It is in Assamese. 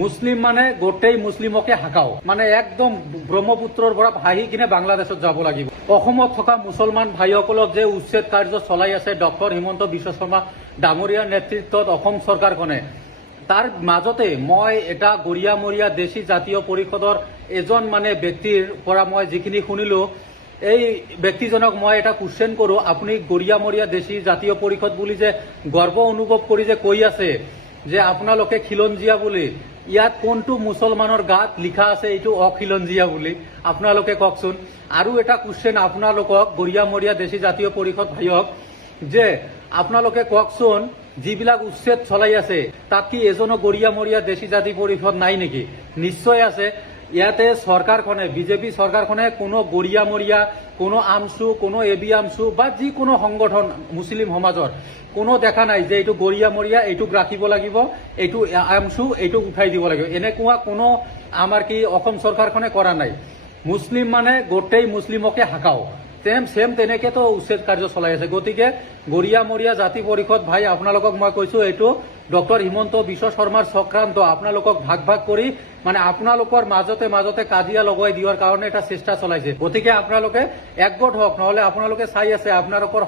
মুসলিম মানে গোটেই মুসলিমকে হাকাও মানে একদম ব্ৰহ্মপুত্ৰৰ পৰা ভাহি কিনে বাংলাদেশত যাব লাগিব। অসমত থকা মুছলমান ভাইসকলক যে উচ্ছেদ কাৰ্য চলাই আছে ডক্টৰ হিমন্ত বিশ্ব শৰ্মা ডাঙৰীয়াৰ নেতৃত্বত অসম চৰকাৰখনে, তাৰ মাজতে মই এটা গৰিয়ামৰীয়া দেশী জাতীয় পৰিষদৰ এজন মানে ব্যক্তিৰ পৰা মই যিখিনি শুনিলো, এই ব্যক্তিজনক মই এটা কুৱেশ্যন কৰোঁ, আপুনি গৰিয়ামৰীয়া দেশী জাতীয় পৰিষদ বুলি যে গৰ্ব অনুভৱ কৰি যে কৈ আছে যে আপোনালোকে খিলঞ্জীয়া বুলি, ইয়াত কোনটো মুছলমানৰ গাত লিখা আছে এইটো অখিলঞ্জীয়া বুলি আপোনালোকে কওকচোন। আৰু এটা কুৱেশ্যন আপোনালোকক গৰিয়ামৰীয়া দেশী জাতীয় পৰিষদ ভাইক, যে আপোনালোকে কওকচোন যিবিলাক উচ্ছেদ চলাই আছে তাত কি এজনো গৰিয়ামৰীয়া দেশী জাতি পৰিষদ নাই নেকি? নিশ্চয় আছে। ইয়াতে চৰকাৰখনে, বিজেপি চৰকাৰখনে কোনো গৰিয়ামৰীয়া, কোনো আমচু, কোনো এবি আমচু বা যিকোনো সংগঠন মুছলিম সমাজৰ কোনো দেখা নাই যে এইটো গৰিয়ামৰীয়া, এইটোক ৰাখিব লাগিব, এইটো আমচু, এইটোক উঠাই দিব লাগিব, এনেকুৱা কোনো আমাৰ কি অসম চৰকাৰখনে কৰা নাই। মুছলিম মানে গোটেই মুছলিমকে হাকাও, সেম তেনেকেতো উচ্ছেদ কাৰ্য চলাই আছে। গতিকে গৰিয়ামৰীয়া জাতি পৰিষদ ভাই আপোনালোকক মই কৈছো, এইটো ডক্টৰ হিমন্ত বিশ্ব শৰ্মাৰ চক্ৰান্ত। আপোনালোকক ভাগ ভাগ কৰি মানে আপোনালোকৰ মাজতে কাজিয়া লগাই দিয়াৰ কাৰণে এটা চেষ্টা চলাইছে। গতিকে আপোনালোকে একগোট হওক, নহলে আপোনালোকে চাই আছে আপোনালোকৰ